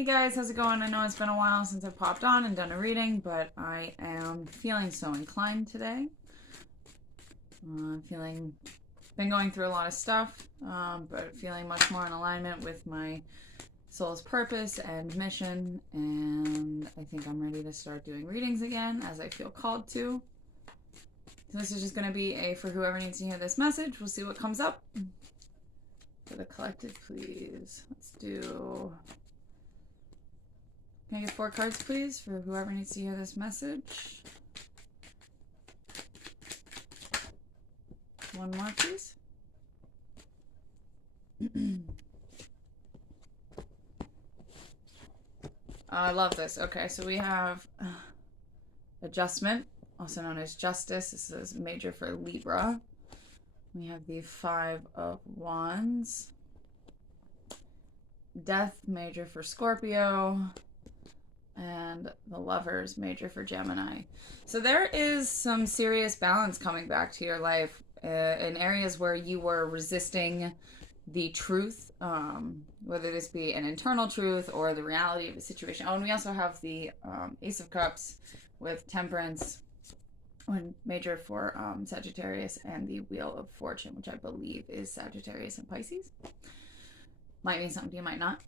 Hey guys, how's it going? I know it's been a while since I popped on and done a reading, but I am feeling so inclined today. Been going through a lot of stuff, but feeling much more in alignment with my soul's purpose and mission, and I think I'm ready to start doing readings again as I feel called to. So this is just going to be a for whoever needs to hear this message. We'll see what comes up. For the collective, please. Let's do... Can I get 4 cards, please, for whoever needs to hear this message? 1 more, please. I love this. Okay, so we have adjustment, also known as justice. This is major for Libra. We have the 5 of Wands. Death, major for Scorpio. And the Lovers, major for Gemini. So there is some serious balance coming back to your life in areas where you were resisting the truth, whether this be an internal truth or the reality of a situation. Oh, and we also have the Ace of Cups with temperance, major for Sagittarius, and the Wheel of Fortune, which I believe is Sagittarius and Pisces. Might mean something to you, might not.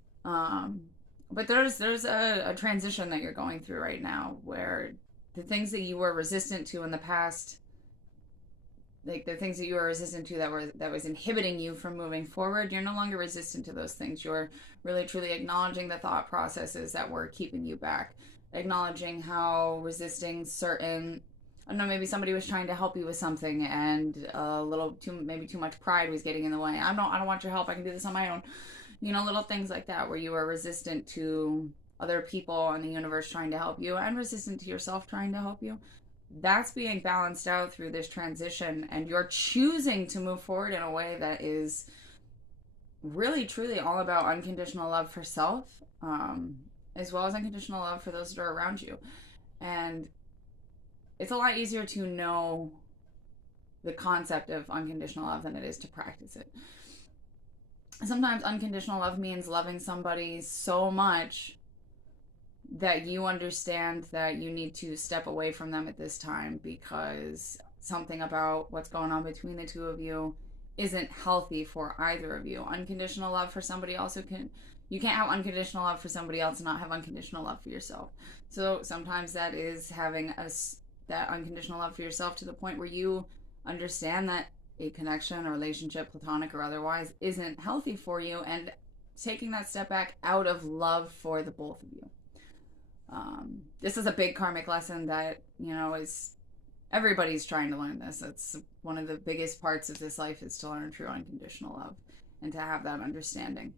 But there's a transition that you're going through right now where the things that you were resistant to in the past, like the things that you were resistant to that was inhibiting you from moving forward, you're no longer resistant to those things. You're really truly acknowledging the thought processes that were keeping you back, acknowledging how resisting certain, I don't know, maybe somebody was trying to help you with something and maybe too much pride was getting in the way. I don't want your help. I can do this on my own. You know, little things like that where you are resistant to other people and the universe trying to help you and resistant to yourself trying to help you. That's being balanced out through this transition, and you're choosing to move forward in a way that is really, truly all about unconditional love for self, as well as unconditional love for those that are around you. And it's a lot easier to know the concept of unconditional love than it is to practice it. Sometimes unconditional love means loving somebody so much that you understand that you need to step away from them at this time because something about what's going on between the two of you isn't healthy for either of you. Unconditional love for somebody you can't have unconditional love for somebody else and not have unconditional love for yourself. So sometimes that is having that unconditional love for yourself to the point where you understand that a connection, a relationship, platonic or otherwise, isn't healthy for you, and taking that step back out of love for the both of you. This is a big karmic lesson that, you know, is everybody's trying to learn this. It's one of the biggest parts of this life is to learn true unconditional love and to have that understanding.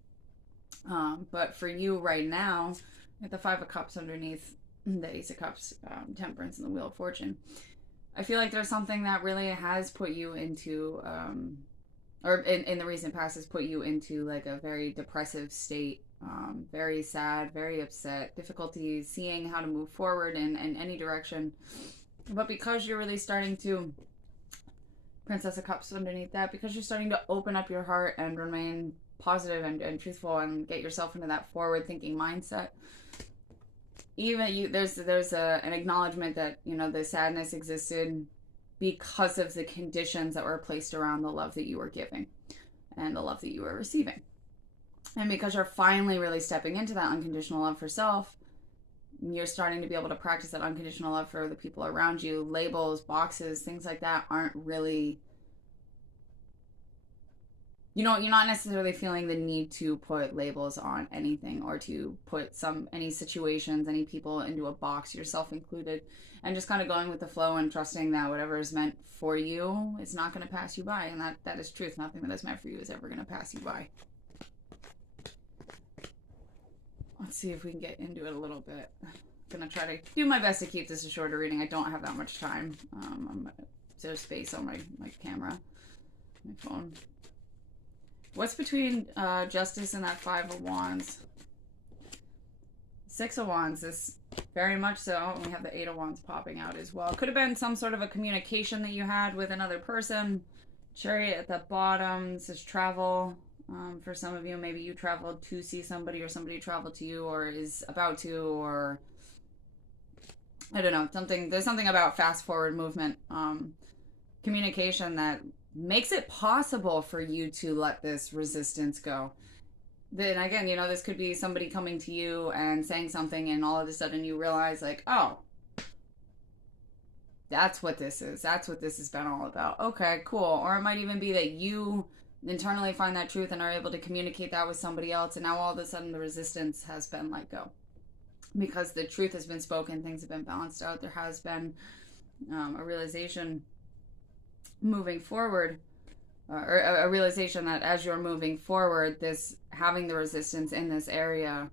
But for you right now, with the 5 of Cups underneath the Ace of Cups, temperance, and the Wheel of Fortune, I feel like there's something that really has put you into, or in the recent past has put you into like a very depressive state, very sad, very upset, difficulties seeing how to move forward in any direction. But because you're really starting to, Princess of Cups underneath that, because you're starting to open up your heart and remain positive and truthful and get yourself into that forward thinking mindset, there's an acknowledgement that, you know, the sadness existed because of the conditions that were placed around the love that you were giving and the love that you were receiving. And because you're finally really stepping into that unconditional love for self, you're starting to be able to practice that unconditional love for the people around you. Labels, boxes, things like that aren't really, you know, you're not necessarily feeling the need to put labels on anything or to put any situations, any people into a box, yourself included, and just kind of going with the flow and trusting that whatever is meant for you is not going to pass you by. And that is truth. Nothing that is meant for you is ever going to pass you by. Let's see if we can get into it a little bit. I'm going to try to do my best to keep this a shorter reading. I don't have that much time. There's space on my camera, my phone. What's between Justice and that 5 of Wands? 6 of Wands is very much so. We have the 8 of Wands popping out as well. Could have been some sort of a communication that you had with another person. Chariot at the bottom. This is travel. For some of you, maybe you traveled to see somebody, or somebody traveled to you, or is about to, or I don't know, something. There's something about fast forward movement, communication that makes it possible for you to let this resistance go. Then again, this could be somebody coming to you and saying something, and all of a sudden you realize, like, oh, that's what this is. That's what this has been all about. Okay, cool. Or it might even be that you internally find that truth and are able to communicate that with somebody else, and now all of a sudden the resistance has been let go because the truth has been spoken, things have been balanced out. There has been a realization moving forward, or a realization that as you're moving forward, this having the resistance in this area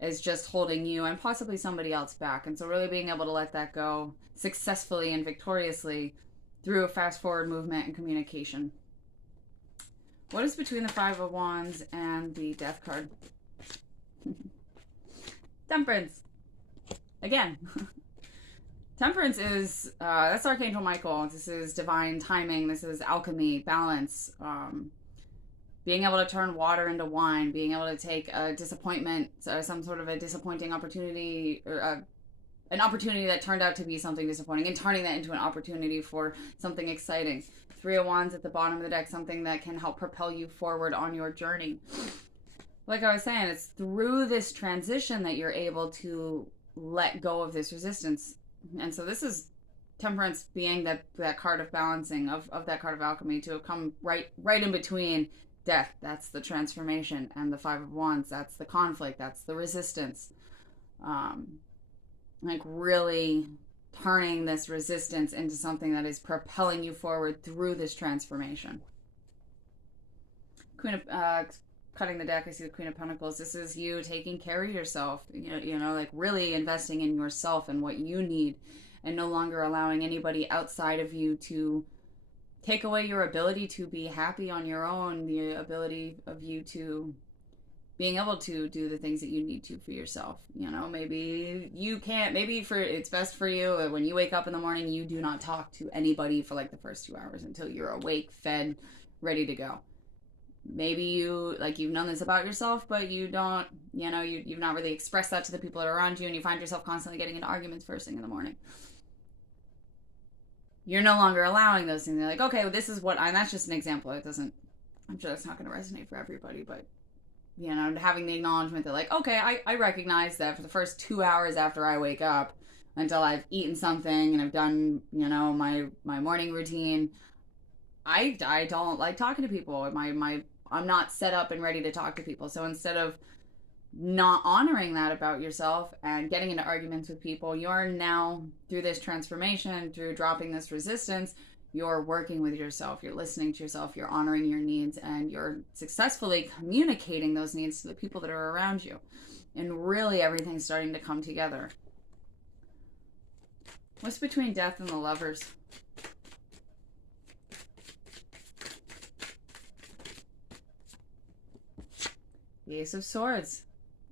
is just holding you and possibly somebody else back. And so really being able to let that go successfully and victoriously through a fast forward movement and communication. What is between the Five of Wands and the Death card? Temperance. Again. Temperance is, that's Archangel Michael. This is divine timing. This is alchemy, balance, being able to turn water into wine, being able to take a disappointment, some sort of a disappointing opportunity, or an opportunity that turned out to be something disappointing, and turning that into an opportunity for something exciting. Three of Wands at the bottom of the deck, something that can help propel you forward on your journey. Like I was saying, it's through this transition that you're able to let go of this resistance. And so this is Temperance being that card of balancing, of that card of alchemy, to have come right in between Death, that's the transformation, and the Five of Wands, that's the conflict, that's the resistance. Like really turning this resistance into something that is propelling you forward through this transformation. Queen of cutting the deck, I see the Queen of Pentacles. This is you taking care of yourself, like really investing in yourself and what you need, and no longer allowing anybody outside of you to take away your ability to be happy on your own, the ability of you to being able to do the things that you need to for yourself. Maybe you can't, maybe it's best for you when you wake up in the morning, you do not talk to anybody for like the first 2 hours until you're awake, fed, ready to go. Maybe you've known this about yourself, but you don't, you've not really expressed that to the people that are around you, and you find yourself constantly getting into arguments first thing in the morning. You're no longer allowing those things. They're like, okay, well, this is what and that's just an example. I'm sure that's not going to resonate for everybody, but having the acknowledgement that, like, okay, I recognize that for the first 2 hours after I wake up until I've eaten something and I've done, my morning routine, I don't like talking to people. I'm not set up and ready to talk to people. So instead of not honoring that about yourself and getting into arguments with people, you're now, through this transformation, through dropping this resistance, you're working with yourself, you're listening to yourself, you're honoring your needs, and you're successfully communicating those needs to the people that are around you. And really everything's starting to come together. What's between Death and the Lovers? The Ace of Swords.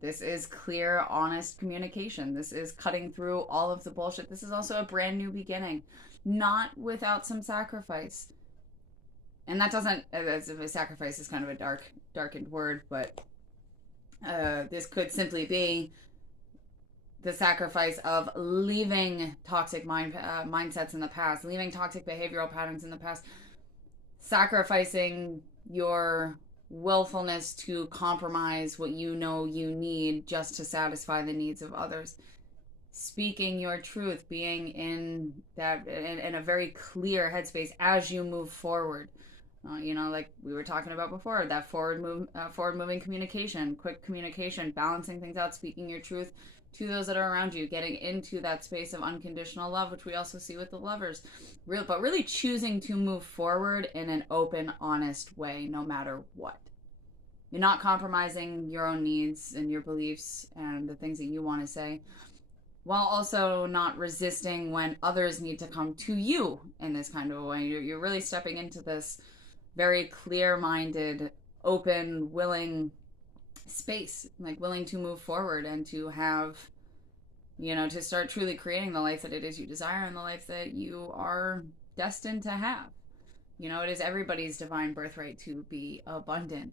This is clear, honest communication. This is cutting through all of the bullshit. This is also a brand new beginning, not without some sacrifice. And that doesn't, as if a sacrifice is kind of a darkened word, but this could simply be the sacrifice of leaving toxic mindsets in the past, leaving toxic behavioral patterns in the past, sacrificing your willfulness to compromise what you need just to satisfy the needs of others. Speaking your truth, being in that in a very clear headspace as you move forward. Like we were talking about before, that forward moving communication, quick communication, balancing things out, speaking your truth to those that are around you, getting into that space of unconditional love, which we also see with the Lovers. But really choosing to move forward in an open, honest way, no matter what. You're not compromising your own needs and your beliefs and the things that you want to say, while also not resisting when others need to come to you in this kind of a way. You're really stepping into this very clear-minded, open, willing space, like willing to move forward and to have, to start truly creating the life that it is you desire and the life that you are destined to have. It is everybody's divine birthright to be abundant.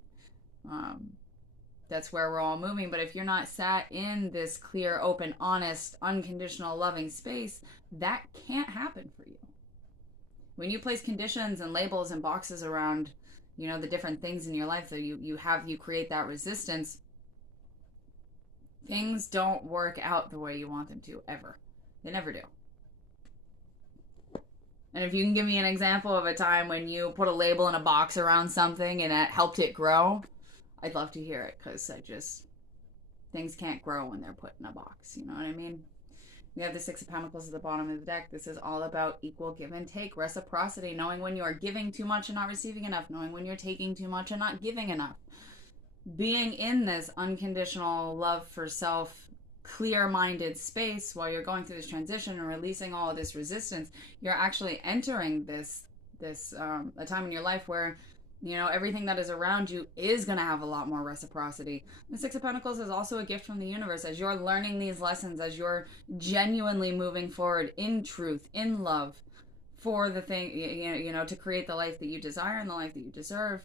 That's where we're all moving. But if you're not sat in this clear, open, honest, unconditional, loving space, that can't happen for you. When you place conditions and labels and boxes around, the different things in your life that you create that resistance, things don't work out the way you want them to, ever. They never do. And if you can give me an example of a time when you put a label and a box around something and it helped it grow, I'd love to hear it, because things can't grow when they're put in a box. You know what I mean? We have the Six of Pentacles at the bottom of the deck. This is all about equal give and take, reciprocity, knowing when you are giving too much and not receiving enough, knowing when you're taking too much and not giving enough. Being in this unconditional love for self, clear-minded space while you're going through this transition and releasing all of this resistance, you're actually entering a time in your life where everything that is around you is going to have a lot more reciprocity. The Six of Pentacles is also a gift from the universe. As you're learning these lessons, as you're genuinely moving forward in truth, in love, for the thing, to create the life that you desire and the life that you deserve,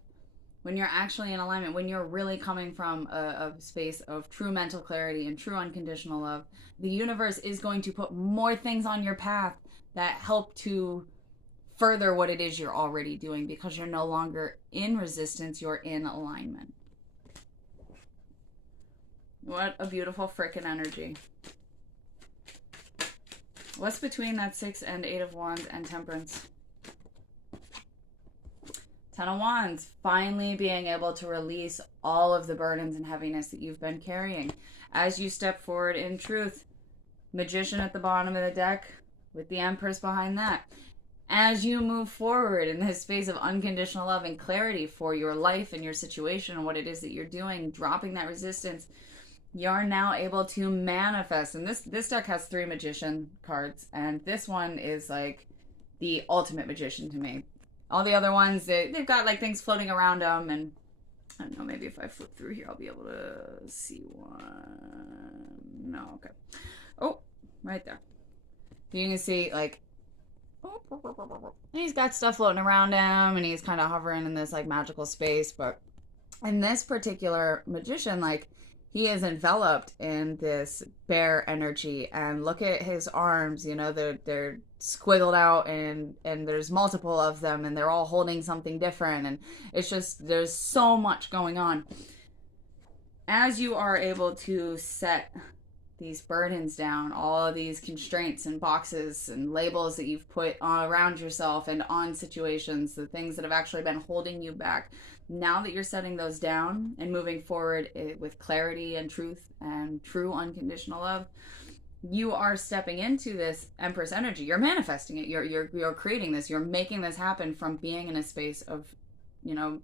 when you're actually in alignment, when you're really coming from a space of true mental clarity and true unconditional love, the universe is going to put more things on your path that help to further what it is you're already doing, because you're no longer in resistance, you're in alignment. What a beautiful frickin' energy. What's between that 6 and 8 of Wands and Temperance? 10 of Wands, finally being able to release all of the burdens and heaviness that you've been carrying. As you step forward in truth, Magician at the bottom of the deck with the Empress behind that. As you move forward in this space of unconditional love and clarity for your life and your situation and what it is that you're doing, dropping that resistance, you're now able to manifest. And this deck has 3 Magician cards, and this one is like the ultimate magician to me. All the other ones, they've got like things floating around them, and I don't know, maybe if I flip through here, I'll be able to see one. No, okay. Oh, right there. You can see like, he's got stuff floating around him, and he's kind of hovering in this like magical space. But in this particular magician, like, he is enveloped in this bear energy, and look at his arms, they're squiggled out, and there's multiple of them, and they're all holding something different, and it's just, there's so much going on. As you are able to set these burdens down, all of these constraints and boxes and labels that you've put around yourself and on situations, the things that have actually been holding you back, now that you're setting those down and moving forward with clarity and truth and true unconditional love, you are stepping into this Empress energy. You're manifesting it. You're creating this. You're making this happen from being in a space of, from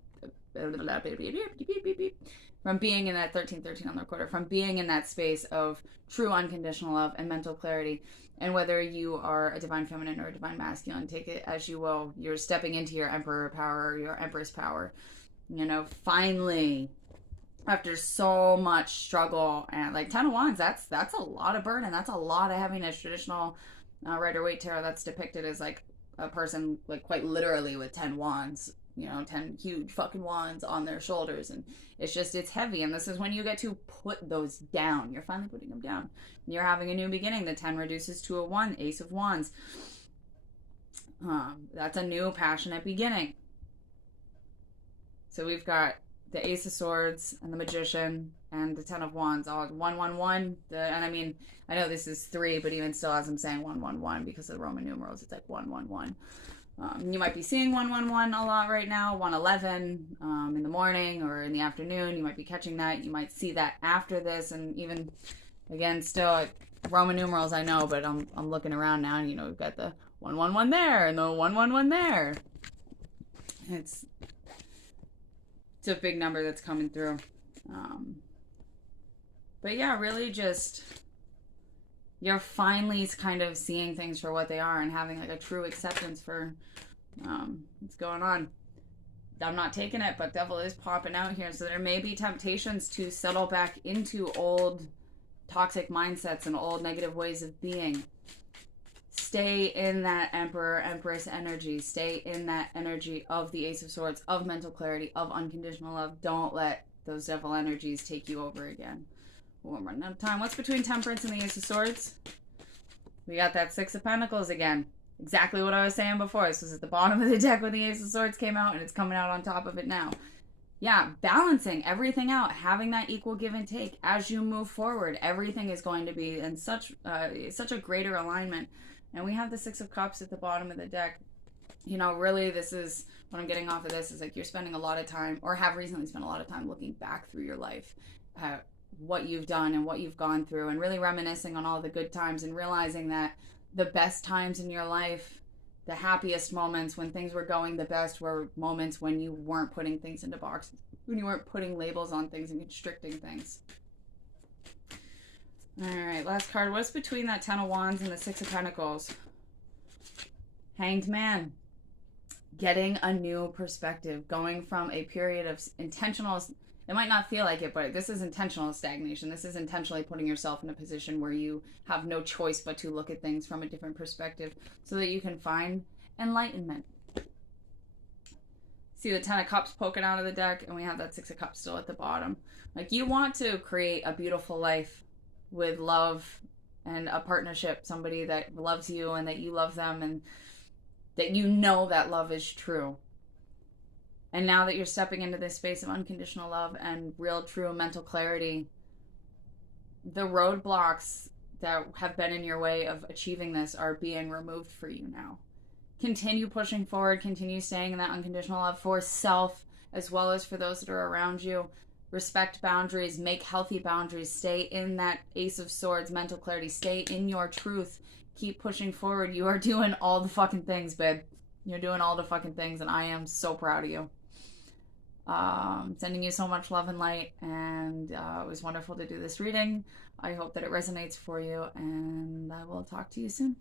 being in that 1313 on the recorder, from being in that space of true unconditional love and mental clarity. And whether you are a divine feminine or a divine masculine, take it as you will, you're stepping into your emperor power, your empress power. Finally, after so much struggle, and like 10 of Wands, that's a lot of burden. That's a lot of heaviness. Traditional Rider-Waite tarot, that's depicted as like a person like quite literally with 10 wands, 10 huge fucking wands on their shoulders, and it's heavy. And this is when you get to put those down. You're finally putting them down. You're having a new beginning. The 10 reduces to a 1, Ace of Wands. That's a new passionate beginning. So we've got the Ace of Swords and the Magician and the 10 of Wands, all 111. And I mean, I know this is 3, but even still, as I'm saying 111, because of the Roman numerals, it's like 111. You might be seeing 111 a lot right now, 111 in the morning or in the afternoon. You might be catching that. You might see that after this. And even, again, still Roman numerals, I know, but I'm looking around now, and we've got the 111 there and the 111 there. It's a big number that's coming through. But yeah, really just, you're finally kind of seeing things for what they are and having like a true acceptance for what's going on. I'm not taking it, but devil is popping out here. So there may be temptations to settle back into old toxic mindsets and old negative ways of being. Stay in that Emperor, Empress energy. Stay in that energy of the Ace of Swords, of mental clarity, of unconditional love. Don't let those devil energies take you over again. Oh, I'm running out of time. What's between Temperance and the Ace of Swords? We got that Six of Pentacles again. Exactly what I was saying before. This was at the bottom of the deck when the Ace of Swords came out, and it's coming out on top of it now. Yeah, balancing everything out, having that equal give and take as you move forward. Everything is going to be in such a greater alignment. And we have the Six of Cups at the bottom of the deck. You know, really, this is what I'm getting off of this is like you're spending a lot of time, or have recently spent a lot of time looking back through your life, what you've done and what you've gone through, and really reminiscing on all the good times and realizing that the best times in your life, the happiest moments when things were going the best, were moments when you weren't putting things into boxes, when you weren't putting labels on things and constricting things. All right, last card. What's between that Ten of Wands and the Six of Pentacles? Hanged Man. Getting a new perspective, going from a period of intentional, it might not feel like it, but this is intentional stagnation. This is intentionally putting yourself in a position where you have no choice but to look at things from a different perspective so that you can find enlightenment. See the Ten of Cups poking out of the deck, and we have that Six of Cups still at the bottom. Like, you want to create a beautiful life with love and a partnership, somebody that loves you and that you love them, and that you know that love is true. And now that you're stepping into this space of unconditional love and real, true mental clarity, the roadblocks that have been in your way of achieving this are being removed for you now. Continue pushing forward, continue staying in that unconditional love for self as well as for those that are around you. Respect boundaries, make healthy boundaries, stay in that Ace of Swords mental clarity, stay in your truth, keep pushing forward. You are doing all the fucking things, babe. You're doing all the fucking things, and I am so proud of you. Sending you so much love and light, and it was wonderful to do this reading. I hope that it resonates for you, and I will talk to you soon.